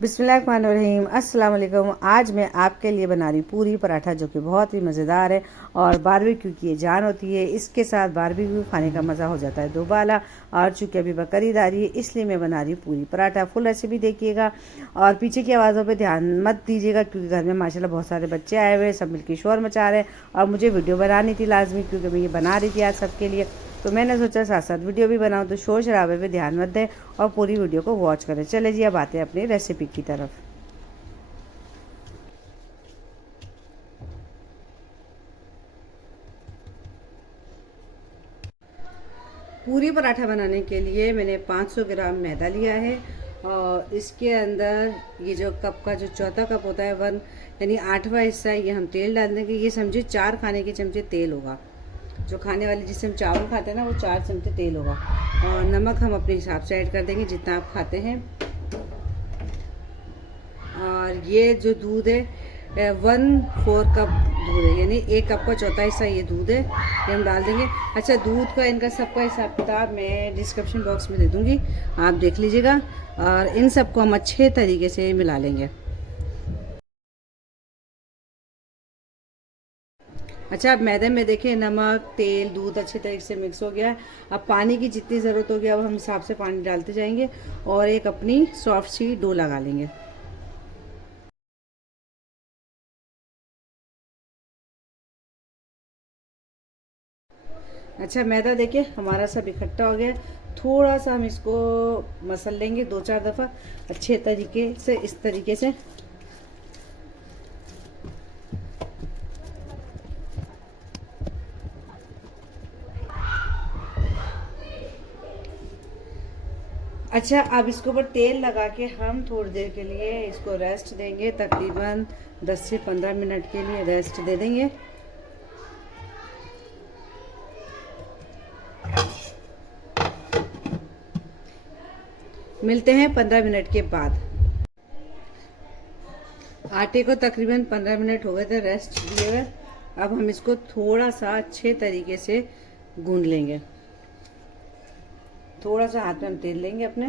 बिस्मिल्लाहिर्रहमानिर्रहीम। अस्सलाम वालेकुम। आज मैं आपके लिए बना रही पूरी पराठा जो कि बहुत ही मज़ेदार है और बारबेक्यू की जान होती है। इसके साथ बारबेक्यू खाने का मज़ा हो जाता है दोबारा। और चूँकि अभी बकरीद आ रही है इसलिए मैं बना रही पूरी पराठा। फुल रेसिपी देखिएगा और पीछे की आवाज़ों पर ध्यान मत दीजिएगा क्योंकि घर में माशाल्लाह बहुत सारे बच्चे आए हुए हैं, सब मिलकर शोर मचा रहे हैं और मुझे वीडियो बनानी थी लाजमी क्योंकि मैं ये बना रही थी आज सबके लिए। तो मैंने सोचा साथ साथ वीडियो भी बनाऊं, तो शोर शराबे पे ध्यान मत दें और पूरी वीडियो को वॉच करें। चले जी अब आते हैं अपनी रेसिपी की तरफ। पूरी पराठा बनाने के लिए मैंने 500 ग्राम मैदा लिया है और इसके अंदर ये जो कप का जो चौथा कप होता है 1 यानी 8वां हिस्सा ये हम तेल डाल देंगे। ये समझिए 4 खाने के चमचे तेल होगा। जो खाने वाले जिससे हम चावल खाते हैं ना वो 4 चमचे तेल होगा। और नमक हम अपने हिसाब से ऐड कर देंगे जितना आप खाते हैं। और ये जो दूध है 1/4 कप दूध है, यानी 1 कप का चौथा हिस्सा ये दूध है, ये हम डाल देंगे। अच्छा, दूध का इनका सबका हिसाब किताब मैं डिस्क्रिप्शन बॉक्स में दे दूँगी, आप देख लीजिएगा। और इन सबको हम अच्छे तरीके से मिला लेंगे। अच्छा, अब मैदे में देखें नमक तेल दूध अच्छे तरीके से मिक्स हो गया है। अब पानी की जितनी ज़रूरत होगी अब हम हिसाब से पानी डालते जाएंगे और एक अपनी सॉफ्ट सी डो लगा लेंगे। अच्छा, मैदा देखिए हमारा सब इकट्ठा हो गया। थोड़ा सा हम इसको मसल लेंगे 2-4 दफ़ा अच्छे तरीके से, इस तरीके से। अच्छा, अब इसके ऊपर तेल लगा के हम थोड़ी देर के लिए इसको रेस्ट देंगे, तकरीबन 10 से 15 मिनट के लिए रेस्ट दे देंगे। मिलते हैं 15 मिनट के बाद। आटे को तकरीबन 15 मिनट हो गए थे रेस्ट दिए हुए। अब हम इसको थोड़ा सा अच्छे तरीके से गूंद लेंगे। थोड़ा सा हाथ में हम तेल लेंगे अपने।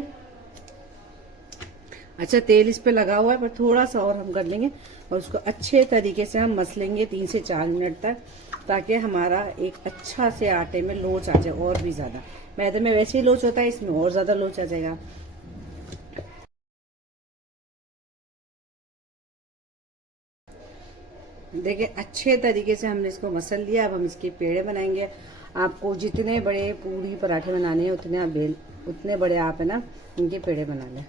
अच्छा, तेल इस पे लगा हुआ है पर थोड़ा सा और हम कर लेंगे और उसको अच्छे तरीके से हम मसलेंगे 3 से 4 मिनट तक, ताकि हमारा एक अच्छा से आटे में लोच आ जाए और भी ज़्यादा। मैदे में वैसे ही लोच होता है, इसमें और ज़्यादा लोच आ जाएगा। देखिए अच्छे तरीके से हमने इसको मसल लिया। अब हम इसके पेड़े बनाएंगे। आपको जितने बड़े पूरी पराठे बनाने हैं उतने बड़े आप है ना इनके पेड़े बना लें।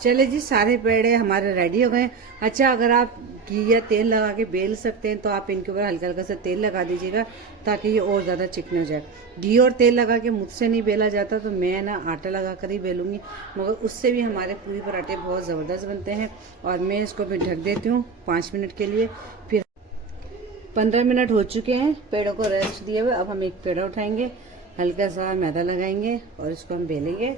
चले जी, सारे पेड़े हमारे रेडी हो गए। अच्छा, अगर आप घी या तेल लगा के बेल सकते हैं तो आप इनके ऊपर हल्का हल्का सा तेल लगा दीजिएगा ताकि ये और ज़्यादा चिकने हो जाए। घी और तेल लगा के मुझसे नहीं बेला जाता तो मैं ना आटा लगा कर ही बेलूँगी, मगर उससे भी हमारे पूरी पराठे बहुत ज़बरदस्त बनते हैं। और मैं इसको भी ढक देती हूँ 5 मिनट के लिए। फिर 15 मिनट हो चुके हैं पेड़ों को रेस्ट दिए हुए। अब हम एक पेड़ा उठाएंगे, हल्का सा मैदा लगाएंगे और इसको हम बेलेंगे।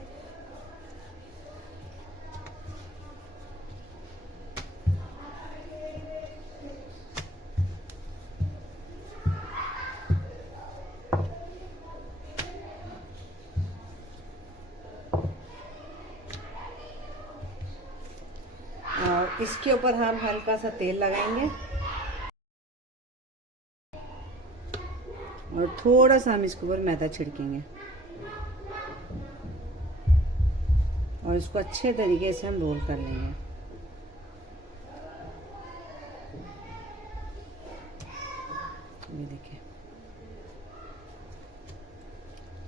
और इसके ऊपर हम हल्का सा तेल लगाएंगे और थोड़ा सा हम इसके ऊपर मैदा छिड़केंगे और इसको अच्छे तरीके से हम रोल कर लेंगे। ये देखिए,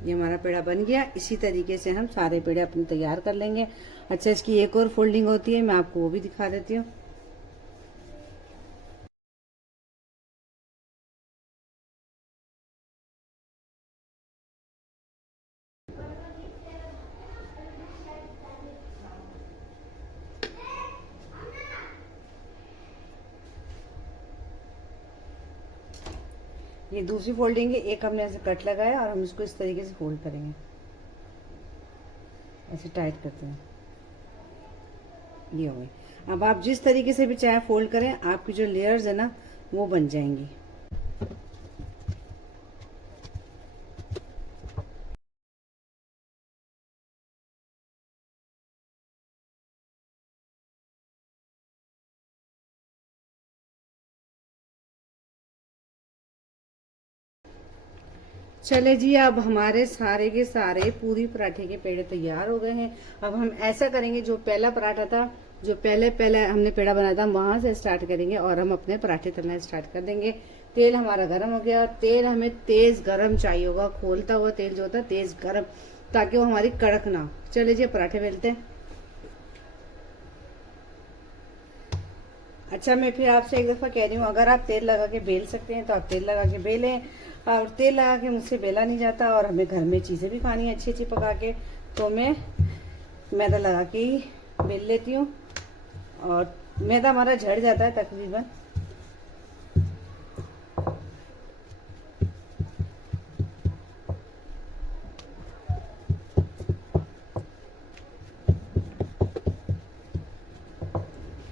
ये हमारा पेड़ा बन गया। इसी तरीके से हम सारे पेड़े अपने तैयार कर लेंगे। अच्छा, इसकी एक और फोल्डिंग होती है, मैं आपको वो भी दिखा देती हूँ। ये दूसरी फोल्डिंग है, एक हमने ऐसे कट लगाया और हम इसको इस तरीके से फोल्ड करेंगे, ऐसे टाइट करते हैं। ये हो गई। अब आप जिस तरीके से भी चाहे फोल्ड करें, आपकी जो लेयर्स है ना वो बन जाएंगी। चले जी, अब हमारे सारे के सारे पूरी पराठे के पेड़े तैयार हो गए हैं। अब हम ऐसा करेंगे, जो पहला पराठा था, जो पहले हमने पेड़ा बनाया था, वहां से स्टार्ट करेंगे और हम अपने पराठे तलना स्टार्ट कर देंगे। तेल हमारा गर्म हो गया। तेल हमें तेज गर्म चाहिए होगा, खोलता हुआ तेल जो होता है तेज गर्म, ताकि वो हमारी कड़क ना हो। चले जी, पराठे बेलते हैं। अच्छा, मैं फिर आपसे एक दफ़ा कह रही हूँ, अगर आप तेल लगा के बेल सकते हैं तो आप तेल लगा के बेलें, और तेल लगा के मुझसे बेला नहीं जाता और हमें घर में चीज़ें भी खानी है अच्छी अच्छी पका के, तो मैं मैदा लगा के ही बेल लेती हूँ और मैदा हमारा झड़ जाता है तकरीबन।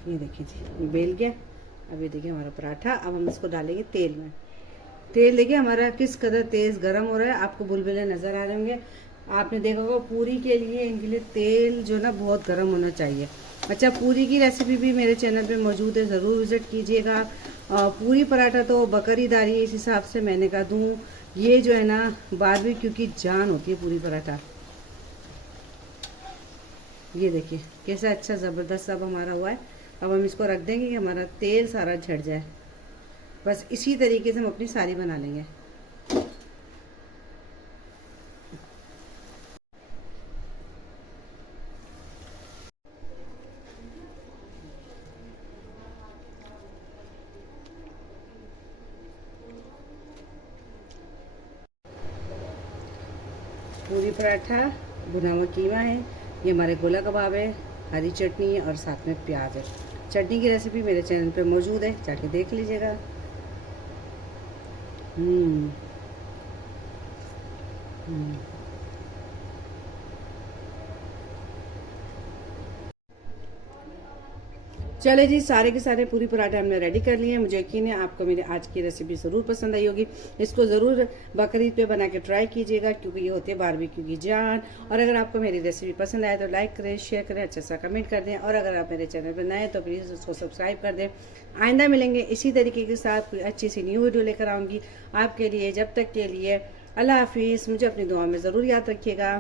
ये देखिए जी, ये बेल गया। अब ये देखिए हमारा पराठा। अब हम इसको डालेंगे तेल में। तेल देखिए हमारा किस कदर तेज गर्म हो रहा है, आपको बुलबुले नजर आ रहे होंगे। आपने देखा होगा पूरी के लिए, इनके लिए तेल जो ना बहुत गर्म होना चाहिए। अच्छा, पूरी की रेसिपी भी मेरे चैनल पे मौजूद है, ज़रूर विजिट कीजिएगा। पूरी पराठा तो बकरीदारी है, इस हिसाब से मैंने कहा दूँ, ये जो है ना बारबेक्यू की जान होती है पूरी पराठा। ये देखिए कैसा अच्छा ज़बरदस्त सब हमारा हुआ है। अब हम इसको रख देंगे कि हमारा तेल सारा झड़ जाए। बस इसी तरीके से हम अपनी सारी बना लेंगे। पूरी पराठा, भुना हुआ कीमा है, ये हमारे गोला कबाब है, हरी चटनी है और साथ में प्याज है। चटनी की रेसिपी मेरे चैनल पे मौजूद है, जाके देख लीजिएगा। हम्म हम्म चले जी, सारे के सारे पूरी पराठे हमने रेडी कर लिए हैं। मुझे यकीन है आपको मेरी आज की रेसिपी ज़रूर पसंद आई होगी। इसको ज़रूर बकरीद पे बना के ट्राई कीजिएगा, क्योंकि ये होती है बारबेक्यू की जान। और अगर आपको मेरी रेसिपी पसंद आए तो लाइक करें, शेयर करें, अच्छा सा कमेंट कर दें। और अगर आप मेरे चैनल पर नए तो प्लीज़ उसको सब्सक्राइब कर दें। आइंदा मिलेंगे इसी तरीके के साथ, कोई अच्छी सी न्यू वीडियो लेकर आऊँगी आपके लिए। जब तक के लिए अल्लाह हाफिज़। मुझे अपनी दुआ में ज़रूर याद रखिएगा।